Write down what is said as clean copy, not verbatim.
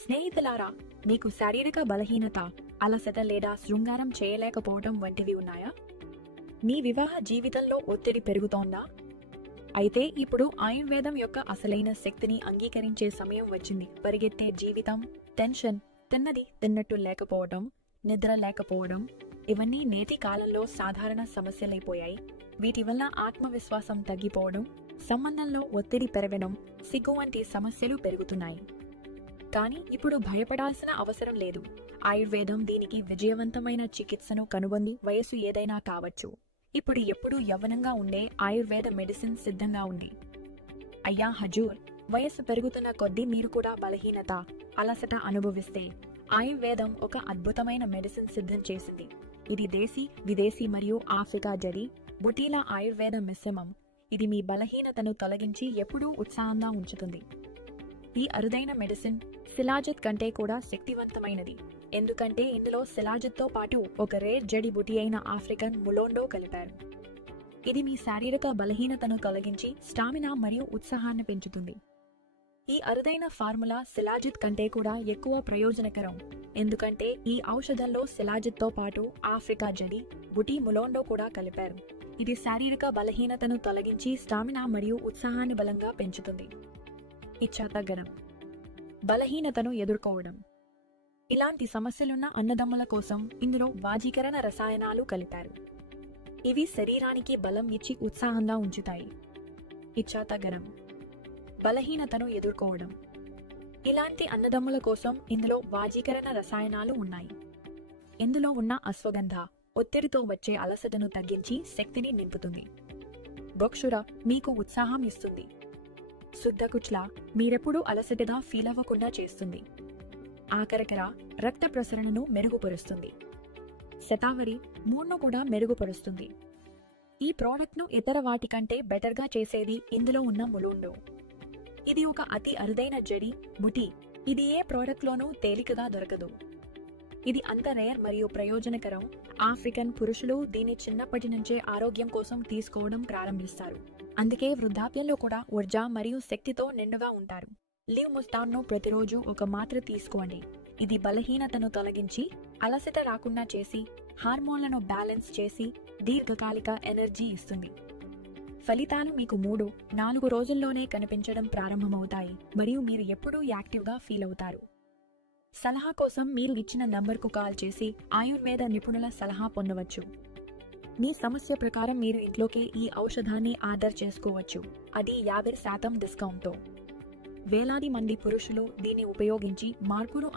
స్నేహితులారా, మీకు శారీరక బలహీనత, అలసట లేదా శృంగారం చేయలేకపోవడం వంటివి ఉన్నాయా? మీ వివాహ జీవితంలో ఒత్తిడి పెరుగుతోందా? అయితే ఇప్పుడు ఆయుర్వేదం యొక్క అసలైన శక్తిని అంగీకరించే సమయం వచ్చింది. పరిగెత్తే జీవితం, టెన్షన్, తిన్నది తిన్నట్టు లేకపోవడం, నిద్ర లేకపోవడం ఇవన్నీ నేటి కాలంలో సాధారణ సమస్యలైపోయాయి. వీటి వల్ల ఆత్మవిశ్వాసం తగ్గిపోవడం, సంబంధంలో ఒత్తిడి పెరగడం, సిగ్గు వంటి సమస్యలు పెరుగుతున్నాయి. కానీ ఇప్పుడు భయపడాల్సిన అవసరం లేదు. ఆయుర్వేదం దీనికి విజయవంతమైన చికిత్సను కనుగొంది. వయసు ఏదైనా కావచ్చు. ఇప్పుడు ఎప్పుడూ యవ్వనంగా ఉండే ఆయుర్వేద మెడిసిన్ సిద్ధంగా ఉంది. అయ్యా హజూర్, వయస్సు పెరుగుతున్న కొద్దీ మీరు కూడా బలహీనత, అలసట అనుభవిస్తే ఆయుర్వేదం ఒక అద్భుతమైన మెడిసిన్ సిద్ధం చేసింది. ఇది దేశీ, విదేశీ మరియు ఆఫ్రికా జడి బుటీల ఆయుర్వేద మిశ్రమం. ఇది మీ బలహీనతను తొలగించి ఎప్పుడూ ఉత్సాహంగా ఉంచుతుంది. ఈ అరుదైన మెడిసిన్ శిలాజిత్ కంటే కూడా శక్తివంతమైనది. ఎందుకంటే ఇందులో శిలాజిత్తో పాటు ఒక రేర్ జడి బుటి అయిన ఆఫ్రికన్ ములోండో కలిపారు. ఇది మీ శారీరక బలహీనతను తొలగించి స్టామినా మరియు ఉత్సాహాన్ని పెంచుతుంది. ఈ అరుదైన ఫార్ములా శిలాజిత్ కంటే కూడా ఎక్కువ ప్రయోజనకరం. ఎందుకంటే ఈ ఔషధంలో శిలాజిత్తో పాటు ఆఫ్రికా జడి బుటి ములోండో కూడా కలిపారు. ఇది శారీరక బలహీనతను తొలగించి స్టామినా మరియు ఉత్సాహాన్ని బలంగా పెంచుతుంది. ఇచ్ఛాతగరం, బలహీనతను ఎదుర్కోవడం. ఇలాంటి సమస్యలున్న అన్నదమ్ముల కోసం ఇందులో వాజీకరణ రసాయనాలు కలిపారు. ఇవి శరీరానికి బలం ఇచ్చి ఉత్సాహంగా ఉంచుతాయి. ఇచ్ఛాతగరం, బలహీనతను ఎదుర్కోవడం. ఇలాంటి అన్నదమ్ముల కోసం ఇందులో వాజీకరణ రసాయనాలు ఉన్నాయి. ఇందులో ఉన్న అశ్వగంధ ఒత్తిడితో వచ్చే అలసటను తగ్గించి శక్తిని నింపుతుంది. బొక్షుర మీకు ఉత్సాహం ఇస్తుంది. శుద్ధకుచ్ల మీరెప్పుడూ అలసటగా ఫీల్ అవ్వకుండా చేస్తుంది. ఆకరకర రక్త ప్రసరణను మెరుగుపరుస్తుంది. శతావరి మూడ్ను కూడా మెరుగుపరుస్తుంది. ఈ ప్రోడక్ట్ను ఇతర వాటికంటే బెటర్గా చేసేది ఇందులో ఉన్న ములోండో. ఇది ఒక అతి అరుదైన జడి బుటి. ఇది ఏ ప్రోడక్ట్లోనూ తేలికగా దొరకదు. ఇది అంత రేర్ మరియు ప్రయోజనకరం. ఆఫ్రికన్ పురుషులు దీన్ని చిన్నప్పటి నుంచే ఆరోగ్యం కోసం తీసుకోవడం ప్రారంభిస్తారు. అందుకే వృద్ధాప్యంలో కూడా ఊర్జా మరియు శక్తితో నిండుగా ఉంటారు. లివ్ ముస్తాన్ను ప్రతిరోజు ఒక మాత్ర తీసుకోండి. ఇది బలహీనతను తొలగించి, అలసట రాకుండా చేసి, హార్మోన్లను బ్యాలెన్స్ చేసి, దీర్ఘకాలిక ఎనర్జీ ఇస్తుంది. ఫలితాలు మీకు 3-4 రోజుల్లోనే కనిపించడం ప్రారంభమవుతాయి మరియు మీరు ఎప్పుడూ యాక్టివ్గా ఫీల్ అవుతారు. సలహా కోసం మీరు ఇచ్చిన నంబర్కు కాల్ చేసి ఆయుర్వేద నిపుణుల సలహా పొందవచ్చు. మీ సమస్య ప్రకారం మీరు ఇంట్లోకే ఈ ఔషధాన్ని ఆర్డర్ చేసుకోవచ్చు. అది 50% డిస్కౌంట్తో. వేలాది మంది పురుషులు దీన్ని ఉపయోగించి మార్పును